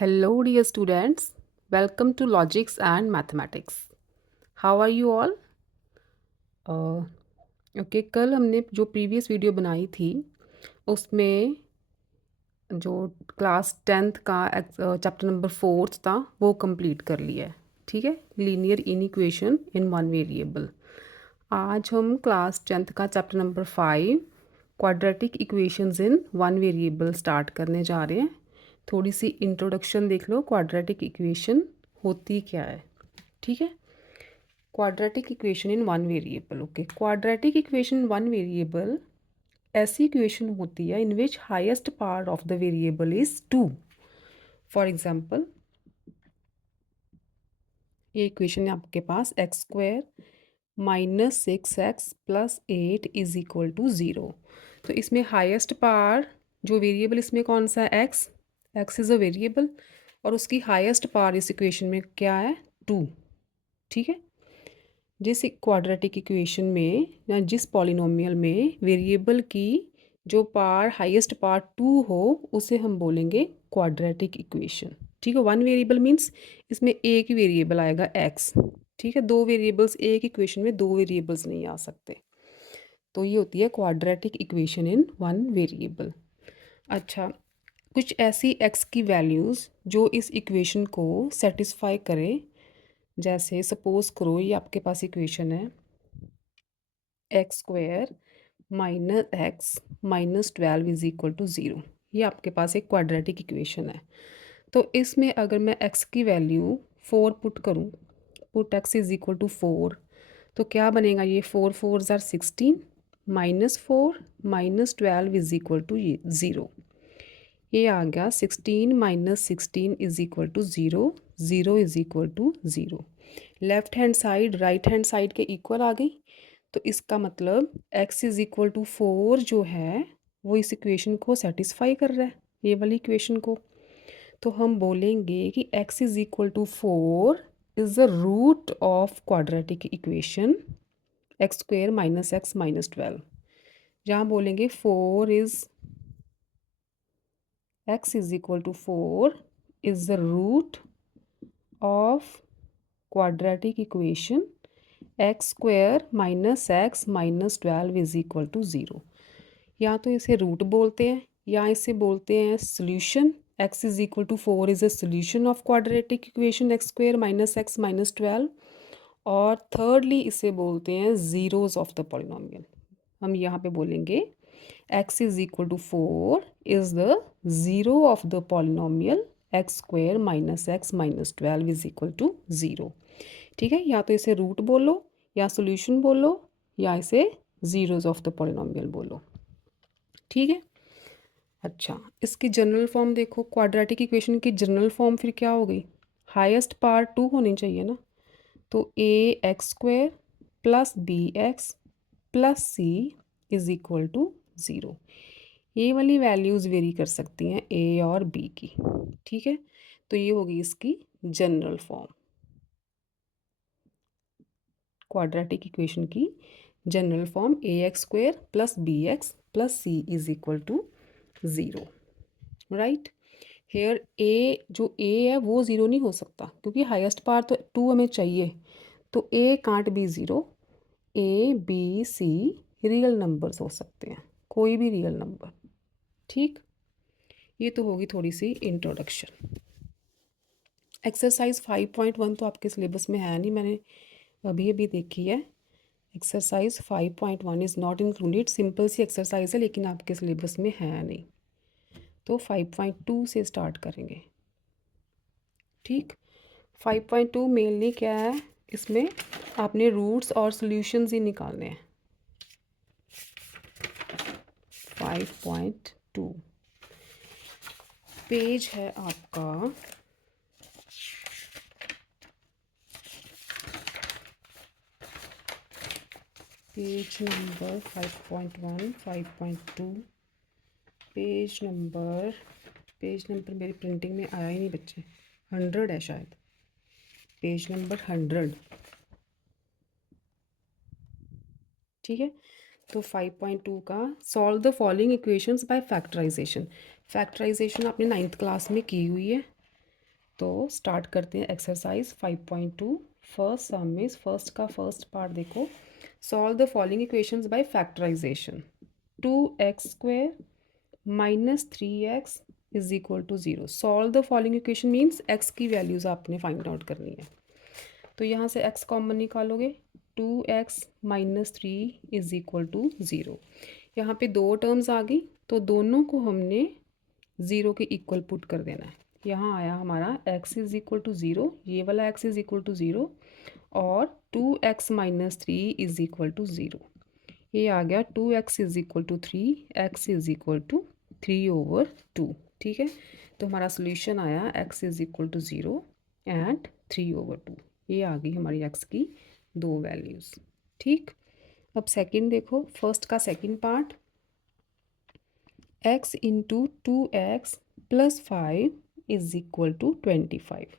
Hello, dear students. Welcome to Logics and Mathematics. How are you all? Okay कल हमने जो previous video बनाई थी उसमें जो क्लास 10th का चैप्टर नंबर 4 था वो कंप्लीट कर लिया है। ठीक है, लीनियर इनइक्वेशन इन वन वेरिएबल। आज हम क्लास 10th का चैप्टर नंबर 5 क्वाड्रेटिक इक्वेशंस इन वन वेरिएबल स्टार्ट करने जा रहे हैं। थोड़ी सी इंट्रोडक्शन देख लो, क्वाड्रेटिक इक्वेशन होती क्या है। ठीक है, quadratic equation in one variable. Okay, quadratic equation in one variable ऐसी इक्वेशन होती है in which highest part of the variable is 2। For example, ये इक्वेशन है आपके पास x square minus 6x plus 8 is equal to 0। तो इसमें highest part जो वेरिएबल इसमें कौन सा है, एक्स इज़ अ वेरिएबल और उसकी हाईएस्ट पार्ट इस इक्वेशन में क्या है, 2। ठीक है, जिस क्वाड्रेटिक इक्वेशन में या जिस पॉलिनोमियल में वेरिएबल की जो पार्ट हाईएस्ट पार्ट 2 हो उसे हम बोलेंगे क्वाड्रेटिक इक्वेशन। ठीक है, वन वेरिएबल मीन्स इसमें एक ही वेरिएबल आएगा एक्स। ठीक है, दो वेरिएबल्स एक इक्वेशन में, दो वेरिएबल्स नहीं आ सकते। तो ये होती है quadratic equation in one variable. अच्छा, कुछ ऐसी एक्स की वैल्यूज़ जो इस इक्वेशन को सेटिस्फाई करें। जैसे सपोज करो ये आपके पास इक्वेशन है x square minus x minus 12 is equal to 0। ये आपके पास एक क्वाड्रेटिक इक्वेशन है। तो इसमें अगर मैं x की वैल्यू 4 पुट करूँ, put x is equal to 4, तो क्या बनेगा, ये 4 4 ज़ार 16 minus 4 minus 12 is equal to 0। ये आ गया 16 minus 16 is equal to 0, 0 is equal to 0। Left hand side right hand side के इक्वल आ गई। तो इसका मतलब x इज इक्वल टू 4 जो है वो इस इक्वेशन को सेटिस्फाई कर रहा है, ये वाली इक्वेशन को। तो हम बोलेंगे कि x is equal to 4 is the root of quadratic equation x square minus x minus 12। जहाँ बोलेंगे 4 is x is equal to 4 is the root of quadratic equation x square minus x minus 12 is equal to 0। या तो इसे root बोलते हैं या इसे बोलते हैं solution. x is equal to 4 is a solution of quadratic equation x square minus x minus 12। और थर्डली इसे बोलते हैं ज़ीरोज़ ऑफ द पॉलिनोमियल। हम यहाँ पे बोलेंगे x is equal to 4 is the zero of the polynomial x square minus x minus 12 is equal to 0। ठीक है, या तो इसे रूट बोलो या सोल्यूशन बोलो या इसे ज़ीरोज़ ऑफ द पॉलिनोमियल बोलो। ठीक है, अच्छा इसकी जनरल फॉर्म देखो, क्वाड्रेटिक इक्वेशन की जनरल फॉर्म फिर क्या हो गई, हाईएस्ट पार्ट 2 होनी चाहिए ना। तो a x square plus b x plus c is equal to 0। ये वाली वैल्यूज़ वेरी कर सकती हैं ए और बी की। ठीक है, तो ये होगी इसकी जनरल फॉर्म, क्वाड्रेटिक इक्वेशन की general form a x square plus b x plus c is equal to 0। Right, here a जो ए है वो ज़ीरो नहीं हो सकता क्योंकि हाईएस्ट पार्ट तो 2 हमें चाहिए। तो a can't be zero, a b c real numbers हो सकते हैं, कोई भी रियल नंबर। ठीक, ये तो होगी थोड़ी सी इंट्रोडक्शन। एक्सरसाइज 5.1 तो आपके सिलेबस में है नहीं, मैंने अभी अभी देखी है। Exercise 5.1 is not included, simple सी एक्सरसाइज है लेकिन आपके सिलेबस में है नहीं। तो 5.2 से स्टार्ट करेंगे। ठीक, 5.2 मेनली क्या है, इसमें आपने रूट्स और सॉल्यूशंस ही निकालने हैं। 5.2 पेज है आपका पेज नंबर 5.1 5.2 पेज नंबर मेरी प्रिंटिंग में आया ही नहीं बच्चे, 100 है शायद, पेज नंबर 100। ठीक है, तो 5.2 का solve the following equations by factorisation. Factorisation आपने 9th क्लास में की हुई है। तो स्टार्ट करते हैं exercise 5.2। First sum is first का फर्स्ट पार्ट देखो, solve the following equations by factorisation. 2x² minus 3x is equal to 0। Solve the following equation means x की वैल्यूज़ आपने फाइंड आउट करनी है। तो यहाँ से x कॉमन निकालोगे, 2x minus 3 is equal to 0। यहाँ पे दो टर्म्स आ गई तो दोनों को हमने 0 के इक्वल पुट कर देना है। यहाँ आया हमारा x इज इक्वल टू 0, ये वाला x इज इक्वल टू 0 और 2x minus 3 is equal to 0। ये आ गया 2x is equal to 3, x is equal to 3/2। ठीक है, तो हमारा सोल्यूशन आया x is equal to 0 and 3/2। ये आ गई हमारी x की दो वैल्यूज़। ठीक, अब सेकंड देखो, फर्स्ट का second part, x into 2x plus 5 is equal to 25।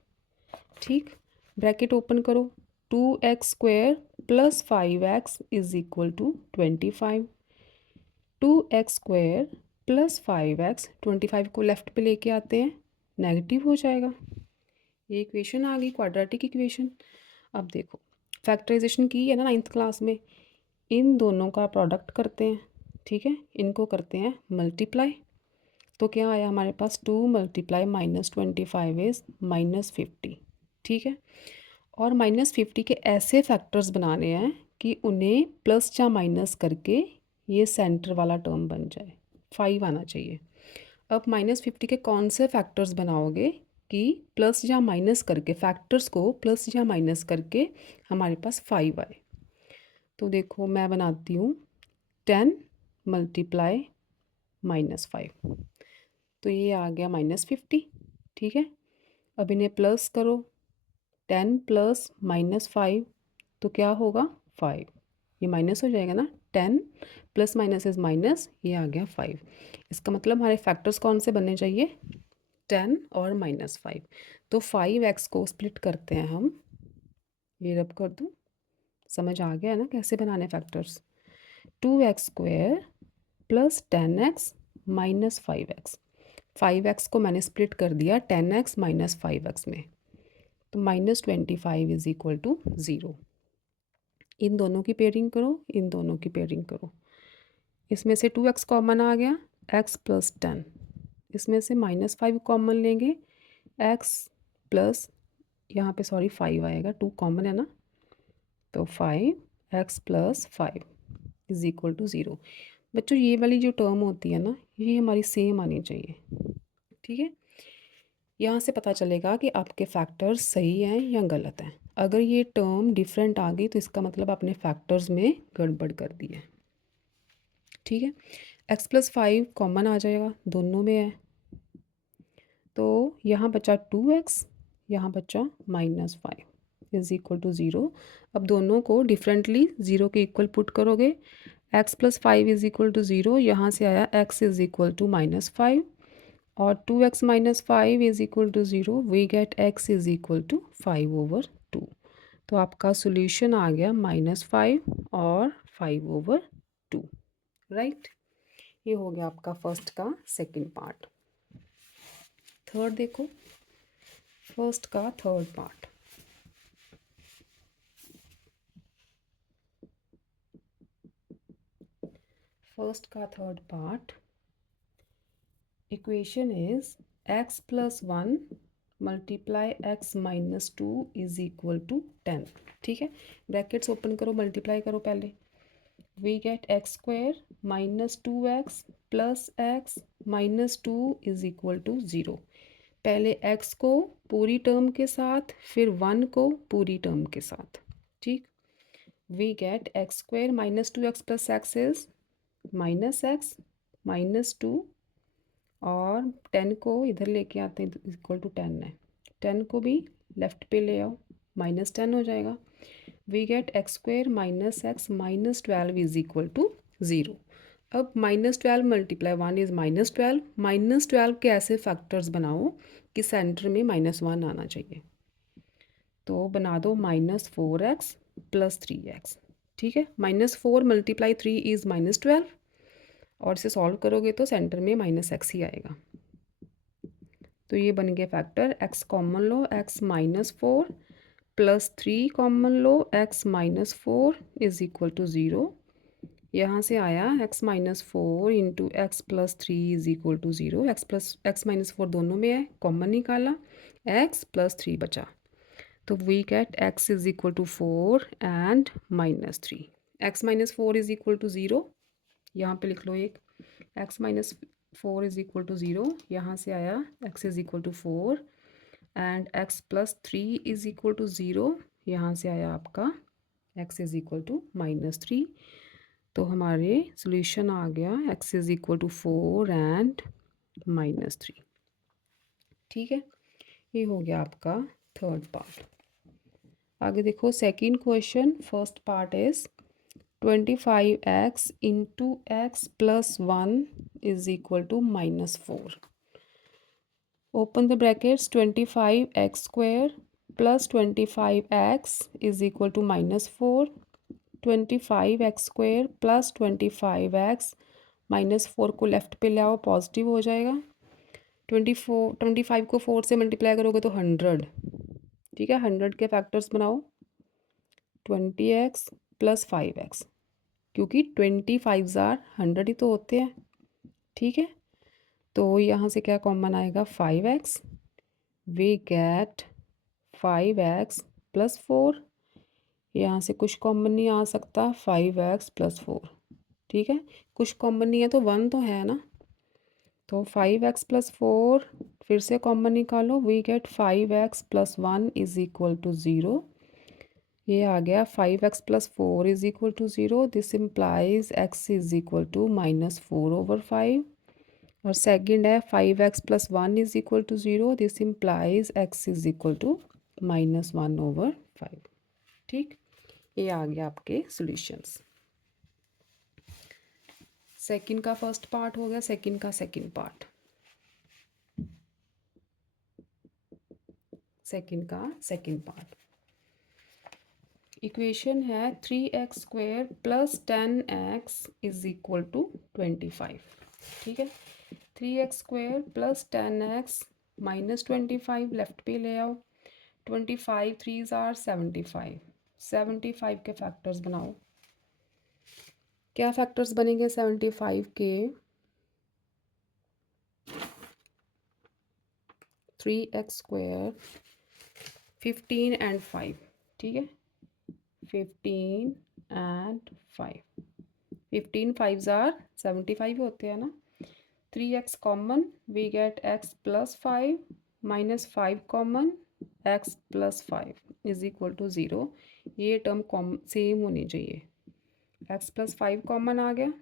ठीक, ब्रैकेट ओपन करो, 2x² plus 5x is equal to 25। 2x² plus 5x, 25 को लेफ्ट पे लेके आते हैं, नेगेटिव हो जाएगा। ये इक्वेशन आ गई क्वाड्रेटिक इक्वेशन। अब देखो, फैक्टराइजेशन की है ना 9th क्लास में, इन दोनों का प्रोडक्ट करते हैं। ठीक है, इनको करते हैं मल्टीप्लाई। तो क्या आया हमारे पास, 2 मल्टीप्लाई -25 इज़ -50। ठीक है, और -50 के ऐसे फैक्टर्स बनाने हैं कि उन्हें प्लस या माइनस करके ये सेंटर वाला टर्म बन जाए, 5 आना चाहिए। अब -50 के कौन से फैक्टर्स बनाओगे कि प्लस या माइनस करके, फैक्टर्स को प्लस या माइनस करके हमारे पास 5 आए। तो देखो मैं बनाती हूँ 10 मल्टीप्लाई -5, तो ये आ गया -50। ठीक है, अब इन्हें प्लस करो, 10 प्लस -5 तो क्या होगा 5, ये माइनस हो जाएगा ना, 10 प्लस माइनस इज माइनस, ये आ गया 5। इसका मतलब हमारे फैक्टर्स कौन से बनने चाहिए, 10 और -5। तो 5x को स्प्लिट करते हैं हम, ये रब कर दूँ, समझ आ गया ना कैसे बनाने factors. 2x² plus 10x minus 5x, 5x को मैंने स्प्लिट कर दिया 10x माइनस 5x में, तो -25 इज इक्वल टू 0। इन दोनों की पेयरिंग करो, इन दोनों की पेयरिंग करो, इसमें से 2x कॉमन आ गया, x प्लस 10, इसमें से -5 कॉमन लेंगे, x प्लस, यहाँ पे सॉरी 5 आएगा, 2 कॉमन है ना, तो 5x plus 5 is equal to 0। बच्चों ये वाली जो टर्म होती है ना, ये हमारी सेम आनी चाहिए। ठीक है, यहाँ से पता चलेगा कि आपके फैक्टर्स सही हैं या गलत हैं। अगर ये टर्म डिफरेंट आ गई तो इसका मतलब आपने फैक्टर्स में गड़बड़ कर दी है। ठीक है, x प्लस 5 कॉमन आ जाएगा, दोनों में है, तो यहाँ बचा 2x, यहाँ बचा -5 इज इक्वल टू 0। अब दोनों को डिफरेंटली 0 के इक्वल पुट करोगे, x plus 5 is equal to 0, यहाँ से आया x इज इक्वल टू -5 और 2x minus 5 is equal to 0, we gate x is equal to 5/2। तो आपका सोल्यूशन आ गया -5 और 5/2। राइट, ये हो गया आपका फर्स्ट का सेकंड पार्ट। थर्ड देखो, फर्स्ट का थर्ड पार्ट, फर्स्ट का third part, equation is x plus 1 multiply x minus 2 is equal to 10। ठीक है, ब्रैकेट्स ओपन करो, मल्टीप्लाई करो पहले, we get x² minus 2x plus x minus 2 is equal to 0। पहले x को पूरी टर्म के साथ, फिर 1 को पूरी टर्म के साथ। ठीक, we get x² minus 2x plus x is minus x minus 2, और 10 को इधर लेके आते हैं, इक्वल टू 10 है, 10 को भी लेफ्ट पे ले आओ, -10 हो जाएगा। We get x² minus x minus 12 is equal to 0। अब -12 मल्टीप्लाई 1 इज़ -12, -12 के ऐसे फैक्टर्स बनाओ कि सेंटर में -1 आना चाहिए। तो बना दो -4x प्लस 3x। ठीक है, -4 मल्टीप्लाई 3 इज़ -12, और इसे सॉल्व करोगे तो सेंटर में -x ही आएगा। तो ये बन गया फैक्टर x कॉमन लो x-4 प्लस 3 कॉमन लो x-4 इज इक्वल टू 0। यहाँ से आया x-4 into x plus 3 is equal to 0। x-4 दोनों में है, कॉमन निकाला, x प्लस 3 बचा, तो we get x is equal to 4 and -3। x-4 is equal to 0, यहाँ पे लिख लो एक, x-4 इज इक्वल टू 0, यहाँ से आया x is equal to 4 and x plus 3 is equal to 0, यहाँ से आया आपका x इज इक्वल टू -3। तो हमारे सॉल्यूशन आ गया x is equal to 4 and -3। ठीक है, ये हो गया आपका थर्ड पार्ट। आगे देखो second question, first part is 25x into x plus 1 is equal to -4। Open the brackets, 25x square plus 25x is equal to -4। 25x square plus 25x -4 को left पे ले आओ, पॉजिटिव हो जाएगा। 25 को 4 से मल्टीप्लाई करोगे तो 100। ठीक है, 100 के फैक्टर्स बनाओ, 20x प्लस 5x, क्योंकि 25 ज़ार 100 ही तो होते हैं। ठीक है, तो यहाँ से क्या कॉमन आएगा, 5x, we get 5x plus 4। यहाँ से कुछ कॉमन नहीं आ सकता, 5x प्लस 4। ठीक है, कुछ कॉमन नहीं है तो 1 तो है ना, तो 5x प्लस 4 फिर से कॉमन निकालो, we get 5x plus 1 is equal to 0। ये आ गया 5x plus 4 is equal to 0। This implies x is equal to -4/5। और सेकंड है 5x plus 1 is equal to 0। This implies x is equal to -1/5। ठीक, ये आ गया आपके सॉल्यूशंस। सेकंड का फर्स्ट पार्ट हो गया, सेकंड का सेकंड पार्ट। सेकंड का सेकंड पार्ट, इक्वेशन है 3x square plus 10x is equal to 25। ठीक है, 3x square plus 10x minus 25 left पे ले आओ, 25 3s आर 75, 75 के फैक्टर्स बनाओ। क्या फैक्टर्स बनेंगे 75 के, 3x स्क्वायर 15 एंड 5। ठीक है, 15 एंड 5, 15 5s आर 75 होते हैं ना। 3x common, we gate x plus 5 minus 5 common, x plus 5 is equal to 0। ये टर्म सेम होनी चाहिए। x प्लस 5 कॉमन आ गया,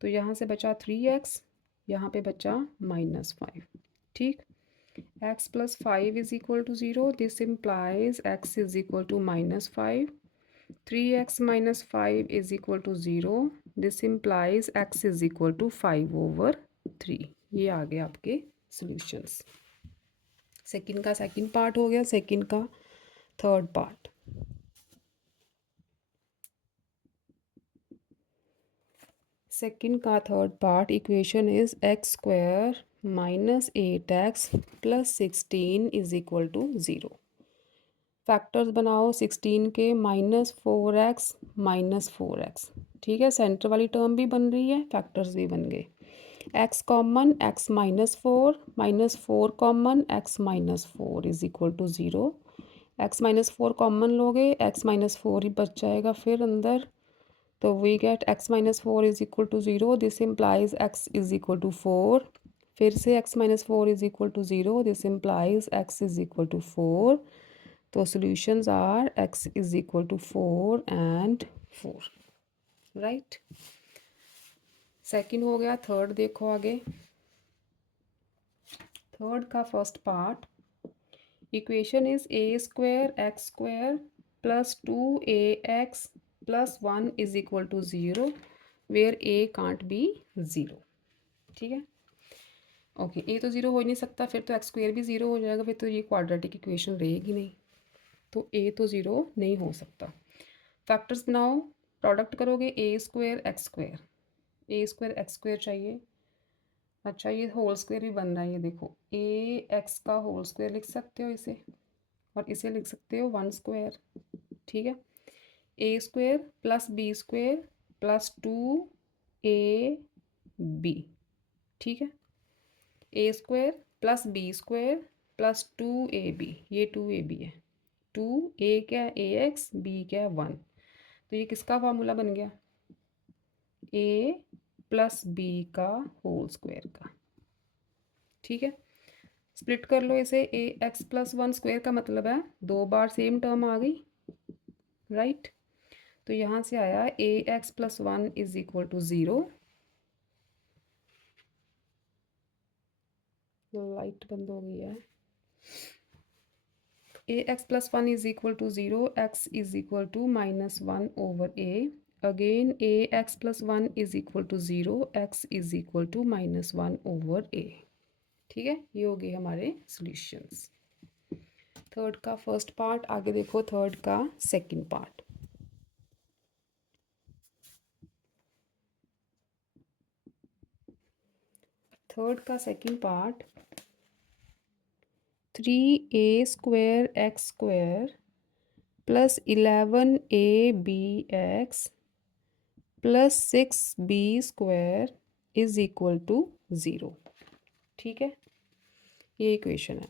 तो यहाँ से बचा 3x, यहाँ पे बचा -5। ठीक, x plus 5 is equal to 0। This implies x is equal to -5। 3x minus 5 is equal to 0। This implies x is equal to 5/3। ये आ गए आपके सॉल्यूशंस। सेकंड का सेकंड पार्ट हो गया, सेकंड का थर्ड पार्ट। सेकंड का third part, equation is x square minus 8x plus 16 is equal to 0। Factors बनाओ 16 के, -4x -4x। ठीक है, सेंटर वाली टर्म भी बन रही है, फैक्टर्स भी बन गए। x common, x -4 common, x -4 is equal to 0। x -4 common लोगे, x -4 ही बच जाएगा फिर अंदर, तो we get x -4 is equal to 0। This implies x is equal to 4। फिर से x -4 is equal to 0। This implies x is equal to 4। तो solutions are x is equal to 4 and 4। Right, second हो गया। Third देखो आगे, third का first part, equation is a square x square plus 2ax plus 1 is equal to 0 where a can't be 0। ठीक है, okay, a तो 0 हो ही नहीं सकता, फिर तो x स्क्वायर भी 0 हो जाएगा, फिर तो ये क्वाड्रेटिक इक्वेशन रहेगी नहीं, तो a तो 0 नहीं हो सकता। फैक्टर्स बनाओ, प्रोडक्ट करोगे a square x square, a square x square चाहिए, अच्छा, ये होल स्क्वायर भी बन रहा है, ये देखो ए एक्स का होल स्क्वायर लिख सकते हो इसे, और इसे लिख सकते हो 1 स्क्वायर। ठीक है, a square plus b square plus 2 a b. ठीक है, a square plus b square plus 2 ab, ये 2ab है। 2 a क्या है, ए एक्स, बी क्या है 1, तो ये किसका फार्मूला बन गया, ए प्लस बी का होल स्क्वायर का। ठीक है, स्प्लिट कर लो इसे, ए एक्स प्लस 1 स्क्वायर का मतलब है 2 बार सेम टर्म आ गई, राइट। तो यहाँ से आया a x plus 1 is equal to 0। Light बंद हो गई है। A x plus 1 is equal to 0, x is equal to -1 over a. Again a x plus 1 is equal to 0, x is equal to -1 over a. ठीक है, ये हो गए हमारे सॉल्यूशंस। थर्ड का फर्स्ट पार्ट, आगे देखो थर्ड का सेकंड पार्ट। थर्ड का second part, 3a² x² plus 11ab(x) plus 6b² is equal to 0। ठीक है, ये इक्वेशन है।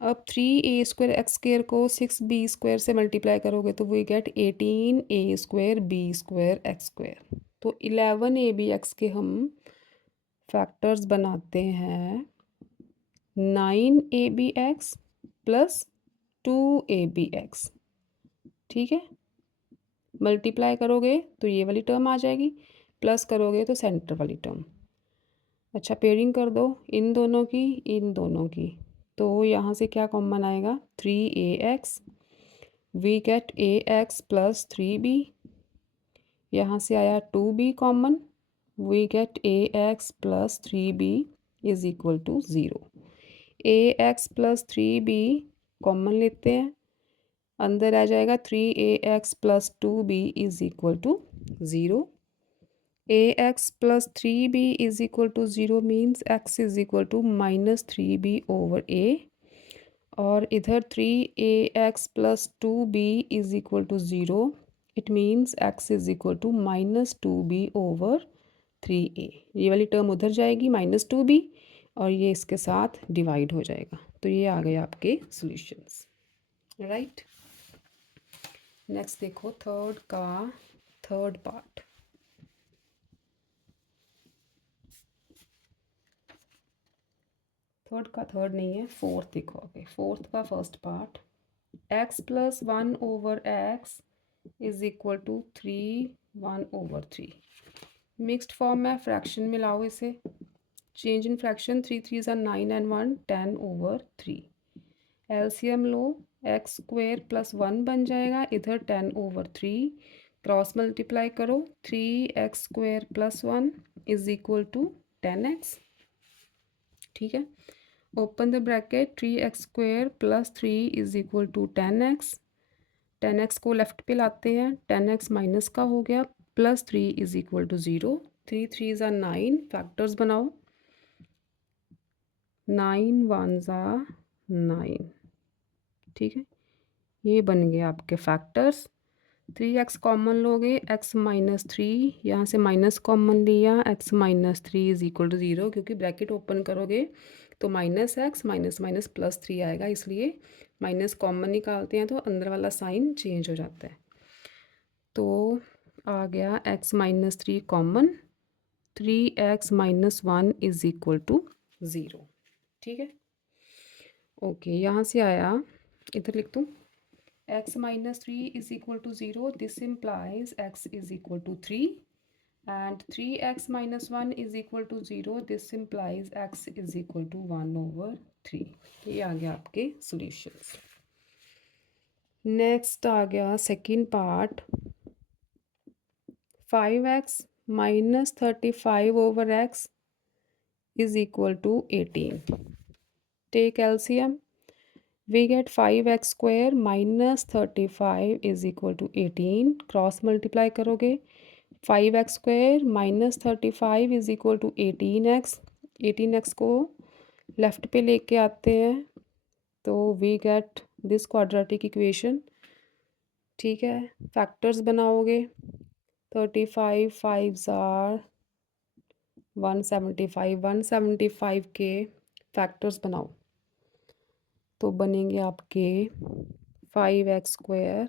अब 3a² को 6b² से मल्टीप्लाई करोगे तो वी गेट 18a²b² x²। तो 11ab(x) के हम फैक्टर्स बनाते हैं 9ab(x) प्लस 2ab(x). ठीक है, मल्टीप्लाई करोगे तो ये वाली टर्म आ जाएगी, प्लस करोगे तो सेंटर वाली टर्म। अच्छा, पेयरिंग कर दो इन दोनों की, इन दोनों की, तो यहाँ से क्या कॉमन आएगा, 3ax, we get ax plus 3b। यहाँ से आया 2b common, we get ax plus 3b is equal to 0। ax plus 3b common लेते हैं, अंदर आ जाएगा 3ax plus 2b is equal to 0। ax plus 3b is equal to 0 means x is equal to -3b over a, और इधर 3ax plus 2b is equal to 0, it means x is equal to -2b over 3a। ये वाली term उधर जाएगी -2b, और ये इसके साथ डिवाइड हो जाएगा। तो ये आ गए आपके सॉल्यूशंस, राइट। नेक्स्ट देखो थर्ड का थर्ड पार्ट। थर्ड का थर्ड नहीं है, फोर्थ देखो आगे। फोर्थ का first part, x plus 1 over x is equal to 1 over 3। Mixed form में फ्रैक्शन में लाओ इसे, चेंज इन फ्रैक्शन, 3 3 ज़ा 9 and 1 10 over 3। LCM low, x² plus 1 बन जाएगा, इधर 10 ओवर 3, क्रॉस मल्टीप्लाई करो, 3x² plus 1 is equal to 10x। ठीक है, open the bracket, 3x² plus 3 is equal to 10x। 10x को लेफ्ट पे लाते हैं, 10x माइनस का हो गया, प्लस 3 इज इक्वल टू 0। 3 3 ज़ा 9, फैक्टर्स बनाओ, 9 1 ज़ा 9। ठीक है, ये बन गए आपके फैक्टर्स। 3x कॉमन लोगे, x माइनस 3, यहाँ से माइनस कॉमन लिया, x minus 3 is equal to 0, क्योंकि ब्रैकेट ओपन करोगे तो -x माइनस माइनस प्लस 3 आएगा, इसलिए माइनस कॉमन निकालते हैं तो अंदर वाला साइन चेंज हो जाता है। तो आ गया x minus 3 common, 3x minus 1 is equal to 0। ठीक है, ओके, यहाँ से आया, इधर लिख दूँ, x minus 3 is equal to 0. This implies x is equal to 3. And 3x minus 1 is equal to 0. This implies x is equal to 1 over 3. ये आ गया आपके solutions. Next आ गया second part. 5x minus 35 over x is equal to 18. Take LCM. We get 5x² minus 35 is equal to 18. Cross multiply करोगे, 5x² minus 35 is equal to 18x, 18x को left पे लेके आते हैं तो we get this quadratic equation. ठीक है, factors बनाओगे 35 5s आर 175, 175 के फैक्टर्स बनाओ तो बनेंगे आपके 5x²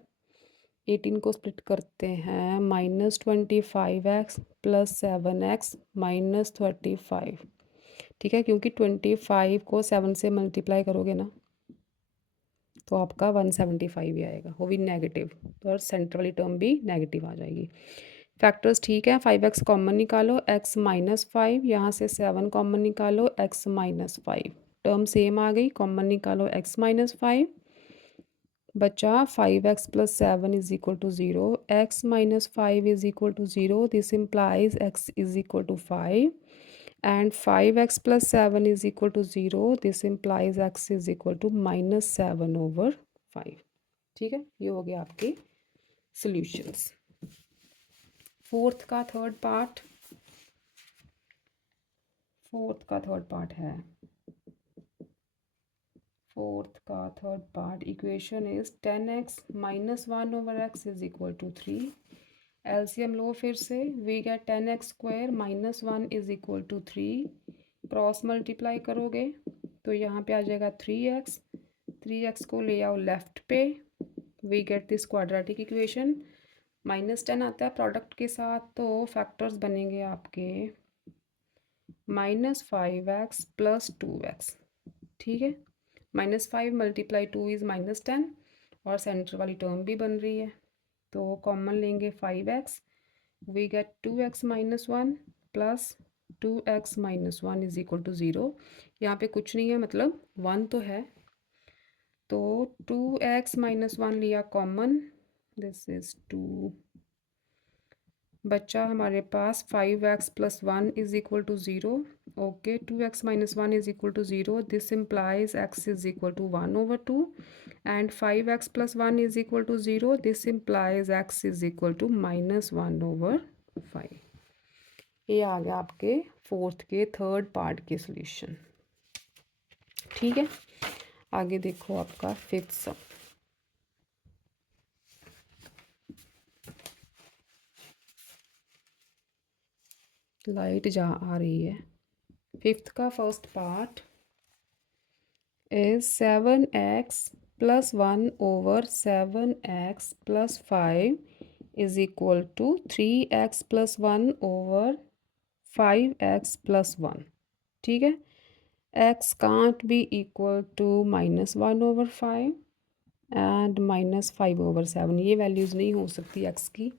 18 को स्प्लिट करते हैं -25x + 7x - 35। ठीक है, क्योंकि 25 को 7 से मल्टीप्लाई करोगे ना तो आपका 175 ही आएगा, वो भी नेगेटिव। तो और सेंटर वाली टर्म भी नेगेटिव आ जाएगी। फैक्टर्स ठीक है, 5x कॉमन निकालो, x - 5, यहाँ से 7 कॉमन निकालो, x - 5, टर्म सेम आ गई, कॉमन निकालो x - 5, बचा 5x + 7 = 0, x - 5 = 0, this implies x = 5 and 5x + 7 = 0, this implies x = -7/5। ठीक है, ये हो गया आपके सॉल्यूशंस। फोर्थ का थर्ड पार्ट है। फोर्थ का third part equation is 10x - 1/x = 3। LCM लो फिर से, we get 10x² - 1 = 3, cross multiply करोगे तो यहाँ पे आ जाएगा 3x, 3x को ले आओ लेफ्ट पे, we get this quadratic equation. -10 आता है प्रोडक्ट के साथ तो फैक्टर्स बनेंगे आपके -5x + 2x। ठीक है, -5 × 2 इज़ -10 और सेंटर वाली टर्म भी बन रही है तो कॉमन लेंगे 5x, we get 2x - 1 + 2x - 1 = 0। यहाँ पे कुछ नहीं है मतलब 1 तो है, तो 2x - 1 लिया कॉमन, दिस इज 2, बच्चा हमारे पास 5x + 1 = 0। Okay, 2x - 1 = 0, this implies x = 1/2 and 5x + 1 = 0, this implies x = -1/5। ये आ गया आपके फोर्थ के थर्ड पार्ट के सॉल्यूशन। ठीक है, आगे देखो आपका फिफ्थ सम। लाइट जहाँ आ रही है। फिफ्थ का first part is 7x + 1/7x + 5 = 3x + 1/5x + 1। ठीक है, x can't be equal to -1/5 and -5/7, ये वैल्यूज़ नहीं हो सकती x की।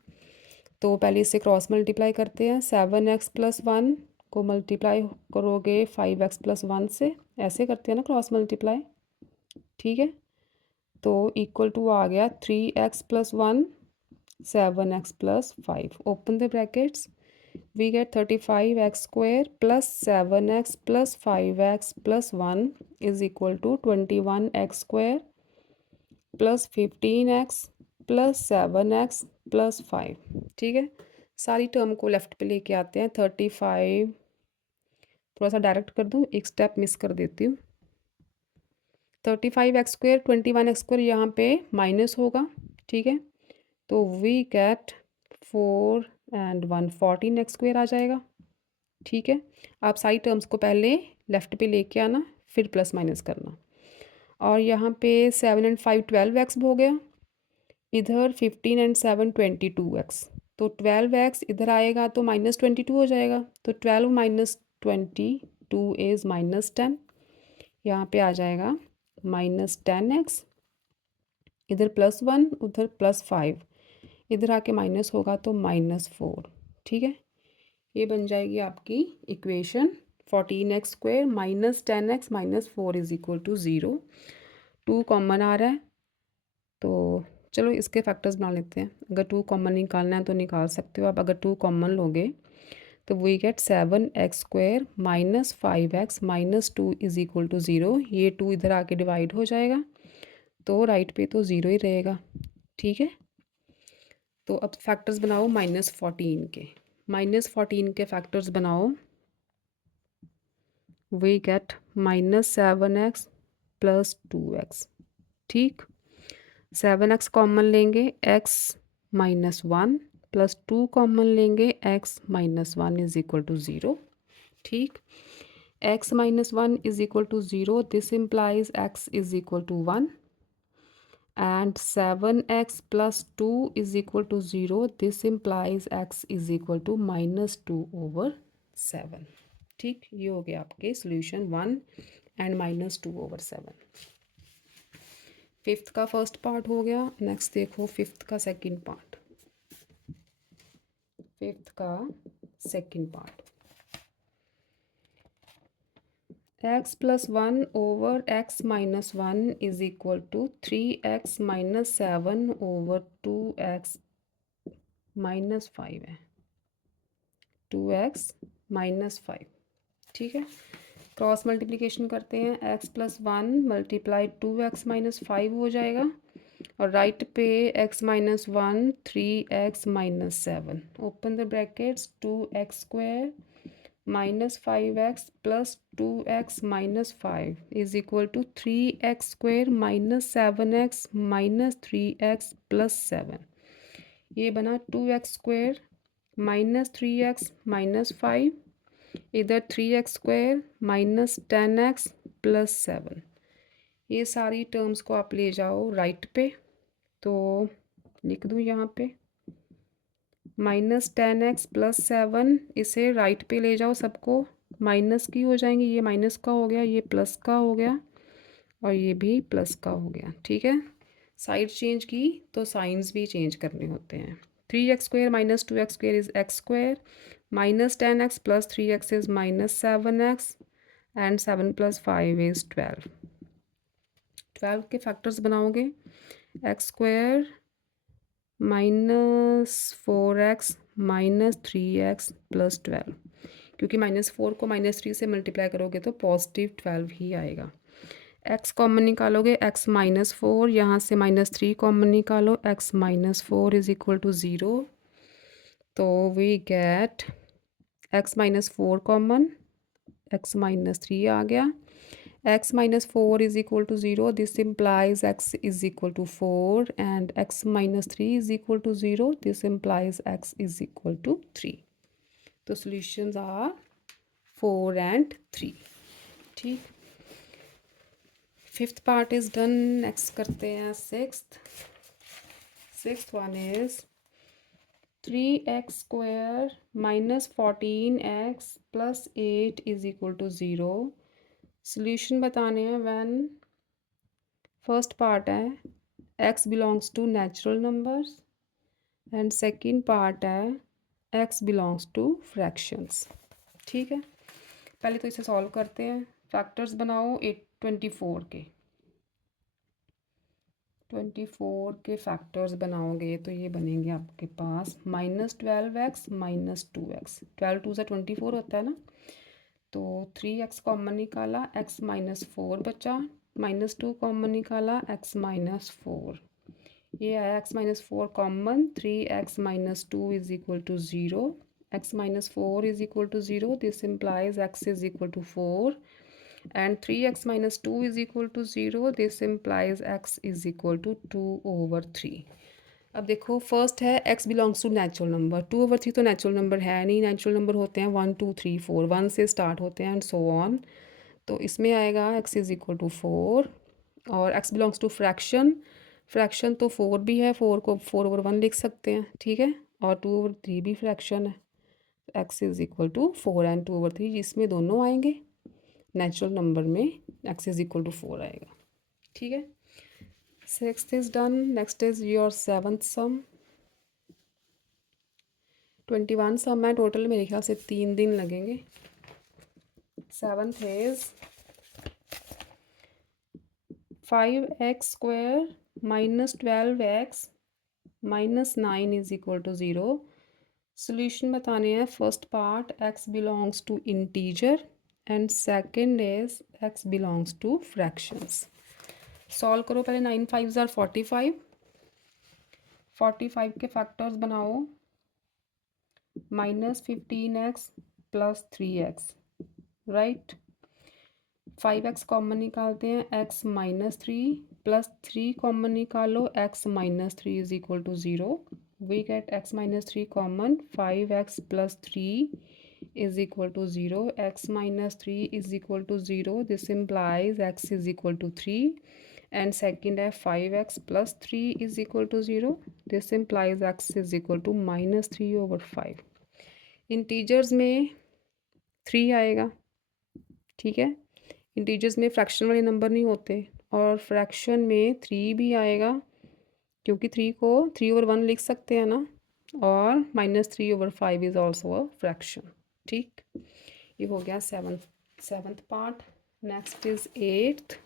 तो पहले इससे क्रॉस मल्टीप्लाई करते हैं, 7x + 1 को मल्टीप्लाई करोगे 5x + 1 से, ऐसे करते हैं ना क्रॉस मल्टीप्लाई। ठीक है, तो इक्वल टू आ गया 3x + 1 7x + 5, open the brackets, we get 35x² + 7x + 5x + 1 = 21x² + 15x + 7x + 5। ठीक है, सारी टर्म को लेफ्ट पे लेके आते हैं। 35, थोड़ा सा डायरेक्ट कर दूँ, एक स्टेप मिस कर देती हूँ। 35x², 21x² यहाँ पे माइनस होगा। ठीक है, तो वी गेट 4 and 1 14x² आ जाएगा। ठीक है, आप सारी टर्म्स को पहले लेफ्ट पे लेके आना, फिर प्लस माइनस करना। और यहाँ पे 7 and 5 12x हो गया, इधर 15 and 7 22x, तो 12x इधर आएगा तो -22 हो जाएगा, तो 12 - 22 इज़ -10, यहाँ पे आ जाएगा -10x, इधर +1 उधर +5, इधर आके माइनस होगा तो -4। ठीक है, ये बन जाएगी आपकी इक्वेशन 14x² - 10x - 4 = 0। 2 कॉमन आ रहा है तो चलो इसके फैक्टर्स बना लेते हैं। अगर 2 कॉमन निकालना है तो निकाल सकते हो आप। अगर 2 कॉमन लोगे तो वी गेट 7x² - 5x - 2 = 0। ये 2 इधर आके डिवाइड हो जाएगा तो राइट पे तो 0 ही रहेगा। ठीक है, तो अब फैक्टर्स बनाओ -14 के। -14 के फैक्टर्स बनाओ we get -7x plus 2x। ठीक, 7x कॉमन लेंगे, x -1 प्लस 2 कॉमन लेंगे, x -1 इज इक्वल टू 0। ठीक, x -1 is equal to 0, this implies x is equal to 1 and 7x plus 2 is equal to 0, this implies x is equal to -2/7। ठीक, ये हो गया आपके solution 1 and -2/7। Fifth का first part हो गया। Next देखो फिफ्थ का सेकंड पार्ट। फिफ्थ का second part, x plus 1 over x minus 1 is equal to 3x minus 7 over 2x minus 5 है, 2x minus 5। ठीक है, क्रॉस मल्टीप्लिकेशन करते हैं, x plus 1 multiply 2x minus 5 हो जाएगा, और राइट पे x minus 1 3x minus 7, open the brackets, 2x square minus 5x plus 2x minus 5 is equal to 3x square minus 7x minus 3x plus 7। ये बना 2x square minus 3x minus 5, इधर 3x square minus 10x plus 7। ये सारी terms को आप ले जाओ right पे, तो लिख दूँ यहाँ पे -10x प्लस 7, इसे राइट पे ले जाओ, सबको माइनस की हो जाएंगी, ये माइनस का हो गया, ये प्लस का हो गया, और ये भी प्लस का हो गया। ठीक है, साइड चेंज की तो साइंस भी चेंज करने होते हैं। 3x square minus 2x square is x square, -10x plus 3x is -7x, and 7 plus 5 is 12। 12 के फैक्टर्स बनाओगे, x square -4x minus 3x plus 12, क्योंकि -4 को -3 से मल्टीप्लाई करोगे तो पॉजिटिव 12 ही आएगा। x कॉमन निकालोगे, x -4, यहाँ से -3 कॉमन निकालो, x -4 इज इक्वल टू 0, तो we get x -4 common, x -3 आ गया, x -4 is equal to 0, this implies x is equal to 4, and x -3 is equal to 0, this implies x is equal to 3। तो solutions are 4 and 3। ठीक, fifth part is done. Next करते हैं sixth. Sixth one is 3x square minus 14x plus 8 is equal to 0। Solution बताने हैं when first part है x belongs to natural numbers, and second part है x belongs to fractions. ठीक है, पहले तो इसे सॉल्व करते हैं। फैक्टर्स बनाओ 24 के, 24 के फैक्टर्स बनाओगे तो ये बनेंगे आपके पास -12x माइनस 2x, 12 2 से 24 होता है ना, तो 3x कॉमन निकाला, x -4 बचा, -2 कॉमन निकाला, x -4, ये आया x -4 common, 3x -2 is equal to 0, x -4 is equal to 0, this implies x is equal to 4, and 3x minus 2 is equal to 0, this implies x is equal to 2/3। अब देखो first है x belongs to natural number, 2/3 तो natural number है नहीं, natural number होते हैं 1 2 3 4, 1 से start होते हैं एंड सो ऑन, तो इसमें आएगा x इज इक्वल टू 4। और x belongs to fraction, fraction तो 4 भी है, 4 को 4/1 लिख सकते हैं। ठीक है, और 2/3 भी फ्रैक्शन है, x is equal to 4 and 2/3, इसमें दोनों आएंगे, नेचुरल नंबर में x इज इक्वल टू 4 आएगा। ठीक है, sixth is done. Next is your seventh sum. 21 sum है टोटल, मेरे ख्याल से 3 दिन लगेंगे। Seventh is 5x square minus 12x minus 9 is equal to 0। Solution बताने हैं, first part x belongs to integer, and second is x belongs to fractions. Solve करो पहले, 9 5 ज़ार 45, 45 के फैक्टर्स बनाओ, -15x plus 3x, right, 5x common निकालते हैं, x minus three plus 3 common निकालो, x minus three is equal to 0. We gate x minus three common, 5x plus three is equal to 0. X minus 3 is equal to 0. This implies x is equal to 3. And second है 5x plus 3 is equal to 0. This implies x is equal to minus 3 over 5. Integers में 3 आएगा, ठीक है. Integers में fraction वाले number नहीं होते, और फ्रैक्शन में 3 भी आएगा, क्योंकि 3 को 3 over 1 लिख सकते हैं ना, और -3 over 5 is also a fraction. ठीक, ये हो गया seventh part. Next is 8th.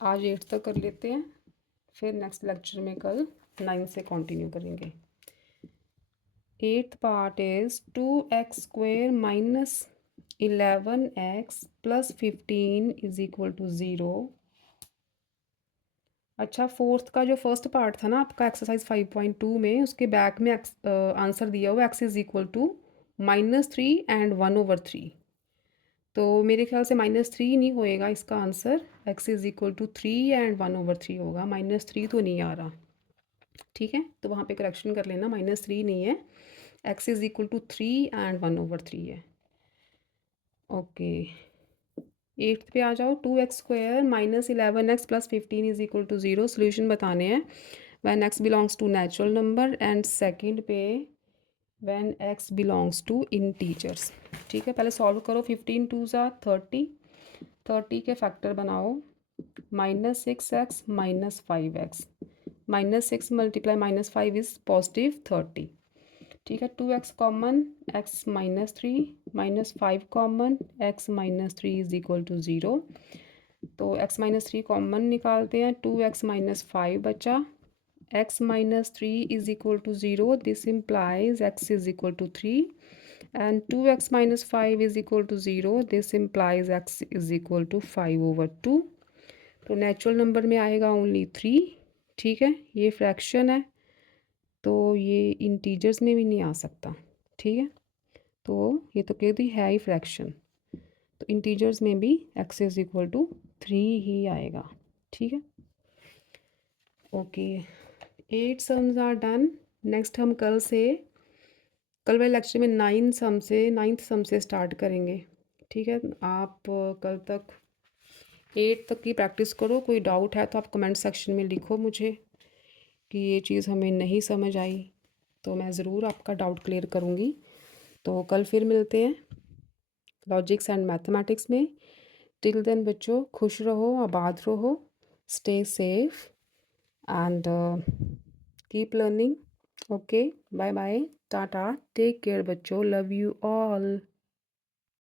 आज 8th तक कर लेते हैं, फिर नेक्स्ट लेक्चर में कल 9 से कंटिन्यू करेंगे. 8th part is 2x square minus 11x plus 15 is equal to 0. अच्छा, 4th का जो फर्स्ट पार्ट था ना आपका एक्सरसाइज 5.2 में, उसके बैक में आंसर दिया हुआ x is equal to -3 and 1/3. तो मेरे ख्याल से -3 नहीं होएगा इसका answer, x is equal to 3 and 1/3 होगा. -3 तो नहीं आ रहा, ठीक है, तो वहाँ पे करेक्शन कर लेना, -3 नहीं है, x is equal to 3 and 1/3 है. ओके, 8th पे आ जाओ. 2x square minus 11x plus 15 is equal to 0. Solution बताने हैं when x belongs to natural number, and second पे when x belongs to integers. ठीक है, पहले सॉल्व करो. 15 2 ज़ा 30 के फैक्टर बनाओ. -6x minus 5x, -6 multiply -5 is positive 30. ठीक है, 2x common, x -3 -5 common, x -3 is equal to 0. तो x -3 कॉमन निकालते हैं, 2x -5 बचा, x -3 is equal to 0. This implies x is equal to 3 and 2x -5 is equal to 0. This implies x is equal to 5/2. तो natural number में आएगा only 3. ठीक है, ये फ्रैक्शन है, तो ये इंटीजर्स में भी नहीं आ सकता. ठीक है, तो ये तो कहती है ही फ्रैक्शन, तो इंटीजर्स में भी x इज इक्वल टू 3 ही आएगा. ठीक है, okay, 8 sums are done. Next हम कल वाले लेक्चर में 9th सम से स्टार्ट करेंगे. ठीक है, आप कल तक 8 तक की प्रैक्टिस करो. कोई डाउट है तो आप कमेंट सेक्शन में लिखो मुझे कि ये चीज़ हमें नहीं समझ आई, तो मैं ज़रूर आपका डाउट क्लियर करूँगी. तो कल फिर मिलते हैं लॉजिक्स एंड मैथमेटिक्स में. टिल देन बच्चों, खुश रहो, आबाद रहो, stay safe and keep learning. Okay, bye bye, tata, take care बच्चों, लव यू ऑल.